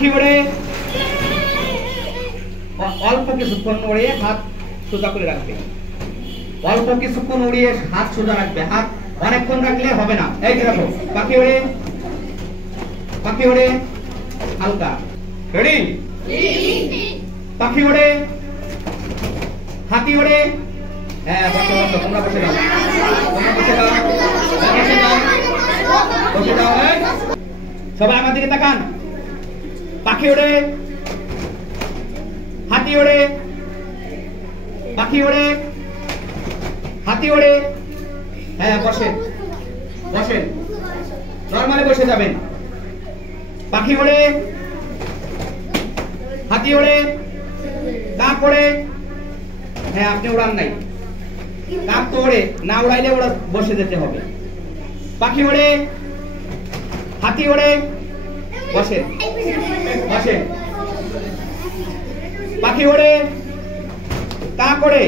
পাখি ওড়ে অল্প কিছুক্ষণ উড়িয়ে হাত সোজা করে রাখবে। অল্প কিছুক্ষণ উড়িয়ে হাত সোজা রাখবে। হাত অনেকক্ষণ রাখলে হবে না। এই যে দেখো পাখি ওড়ে, পাখি ওড়ে হালকা। রেডি? পাখি ওড়ে, হাতি ওড়ে। হ্যাঁ বসো বসো, তোমরা বসে যাও, তোমরা বসে যাও, বসে যাও, বসে যাও। সবাই আমার দিকে তাকান। পাখি ওড়ে, হাতি ওড়ে, পাখি ওড়ে, হাতি ওড়ে। হ্যাঁ বসেন বসেন, নরমালি বসে যাবেন। পাখি ওড়ে, হাতি ওড়ে, কাক ওড়ে। হ্যাঁ আপনি উড়ান নাই, কাক তো ওড়ে না, উড়াইলে ওরা বসে যেতে হবে। পাখি ওড়ে, হাতি ওড়ে, বসেন বসেন। পাখি ওড়ে, কাক ওড়ে,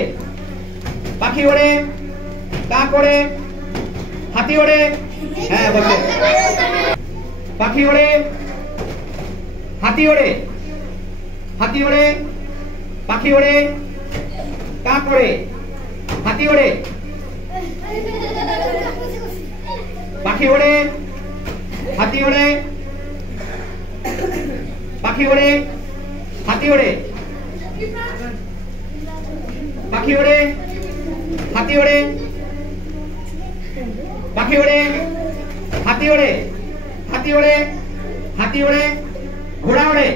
পাখি ওড়ে, কাক ওড়ে, হাতি ওড়ে। হ্যাঁ বসেন। পাখি ওড়ে, হাতি ওড়ে, হাতি ওড়ে, পাখি ওড়ে, কাক ওড়ে, হাতি ওড়ে, পাখি ওড়ে, হাতি ওড়ে, পাখি ওড়ে, হাতি ওড়ে, পাখি ওড়ে, হাতি ওড়ে, পাখি ওড়ে, হাতি ওড়ে, হাতি ওড়ে, হাতি ওড়ে, ঘোড়া ওড়ে।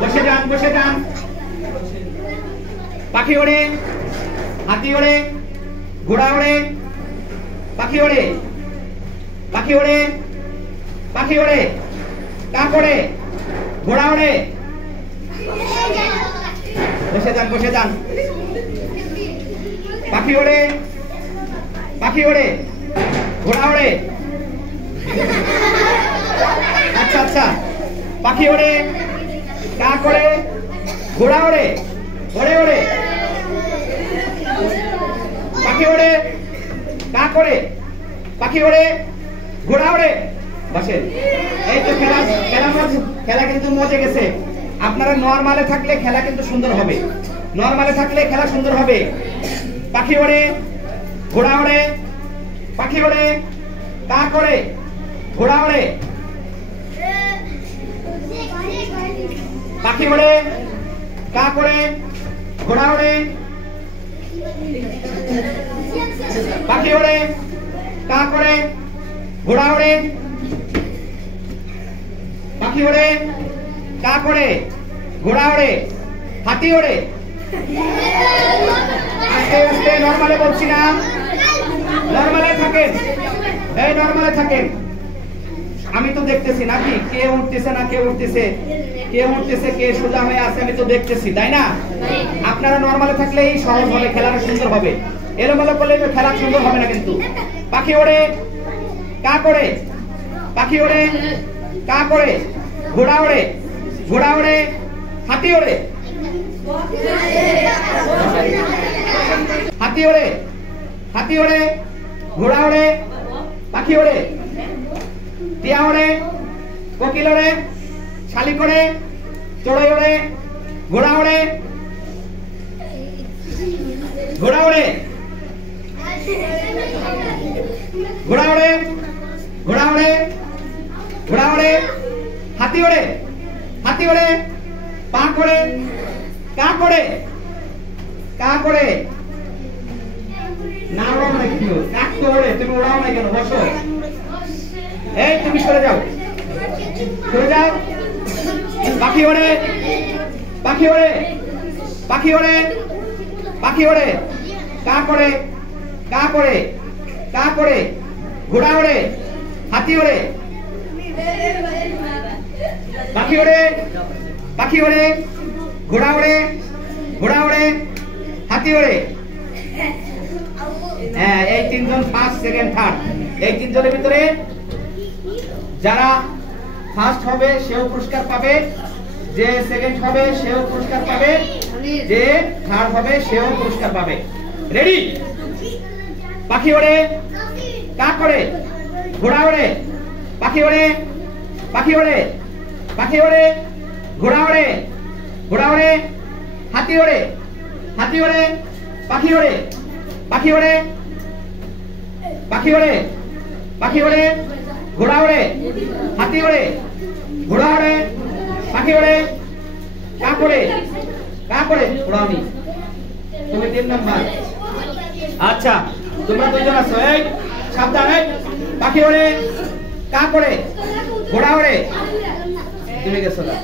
বসে যান বসে যান। পাখি ওড়ে, হাতি ওড়ে, ঘোড়া ওড়ে, পাখি ওড়ে, পাখি ওড়ে, পাখি ওড়ে, কাক ওড়ে, ঘোড়া ওড়ে। বসে যান বসে যান। পাখি ওড়ে, পাখি ওড়ে, ঘোড়া ওড়ে। আচ্ছা আচ্ছা। পাখি ওড়ে, কাক ওড়ে, ঘোড়া ওড়ে, ওড়ে ওড়ে। পাখি ওড়ে, কাক ওড়ে, পাখি ওড়ে, ঘোড়া ওড়ে। বসেন। এই তো খেলা খেলা খেলা কিন্তু মজে গেছে। আপনারা নরমালে থাকলে খেলা কিন্তু সুন্দর হবে, নরমালে থাকলে খেলা সুন্দর হবে। পাখি ওড়ে, ঘোড়া ওড়ে, পাখি ওড়ে, কাক ওড়ে, ঘোড়া ওড়ে। পাখি ওড়ে, কাক ওড়ে, ঘোড়া ওড়ে, পাখি ওড়ে, কাক ওড়ে, ঘোড়া ওড়ে, পাখি ওড়ে, কাক ওড়ে, ঘোড়া ওড়ে, হাতি ওড়ে। আস্তে আস্তে, নরমালে বলছি না, নরমালে থাকেন, এই নরমালে থাকেন। আমি তো দেখতেছি নাকি কে উঠতেছে না কে উঠতেছে, কে উঠতেছে কে সোজা হয়ে আছে, আমি তো দেখতেছি, তাই না? আপনারা নরমালে থাকলেই সহজ হবে, খেলাটা সুন্দর হবে। এলোমেলো করলে খেলা সুন্দর হবে না কিন্তু। পাখি ওড়ে, কাক ওড়ে, পাখি ওড়ে, কাক ওড়ে, ঘোড়া ওড়ে, ঘোড়া ওড়ে, হাতি ওড়ে, হাতি ওড়ে, হাতি ওড়ে, ঘোড়া ওড়ে, পাখি ওড়ে, টিয়া ওড়ে, কোকিল ওড়ে, শালিক ওড়ে, চড়ুই ওড়ে, ঘোড়া ওড়ে, ঘোড়া ওড়ে, ঘোড়া ওড়ে, ঘোড়া ওড়ে, ঘোড়া ওড়ে, হাতি ওড়ে, হাতি ওড়ে, পাক ওড়ে, কাক ওড়ে, কাক ওড়ে। না ওড়াও না কেন? কাক তো ওড়ে, তুমি ওড়াও না কেন? বসো। এই তুমি সরে যাও, সরে যাও। পাখি ওড়ে, পাখি ওড়ে, পাখি ওড়ে, পাখি ওড়ে, কাক ওড়ে, কাক ওড়ে, কাক ওড়ে, ঘোড়া ওড়ে, হাতি ওড়ে, পাখি ওড়ে, পাখি ওড়ে, ঘোড়া ওড়ে, ঘোড়া ওড়ে, হাতি ওড়ে। হ্যাঁ এই তিনজন ফার্স্ট সেকেন্ড থার্ড, এই তিনজনের ভিতরে যারা ফার্স্ট হবে সেও পুরস্কার পাবে, যে সেকেন্ড হবে সেও পুরস্কার পাবে, যে থার্ড হবে সেও পুরস্কার পাবে। রেডি? পাখি ওড়ে, কাক ওড়ে, ঘোড়া ওড়ে, পাখি ওড়ে, পাখি ওড়ে, পাখি ওড়ে, ঘোড়া ওড়ে, ঘোড়া ওড়ে, হাতি ওড়ে, হাতি ওড়ে, পাখি ওড়ে, পাখি ওড়ে, পাখি ওড়ে, পাখি ওড়ে, ঘোড়া ওড়ে, হাতি ওড়ে, ঘোড়া ওড়ে, পাখি ওড়ে, কাক ওড়ে, কাক ওড়ে, ওড়াওনি। তুমি 3 নাম্বার। আচ্ছা তোমরা দুইজন আছো, এই সাবধান, এই পাখি ওড়ে, কাক ওড়ে, ঘোড়া ওড়ে, তুমি গেছো না।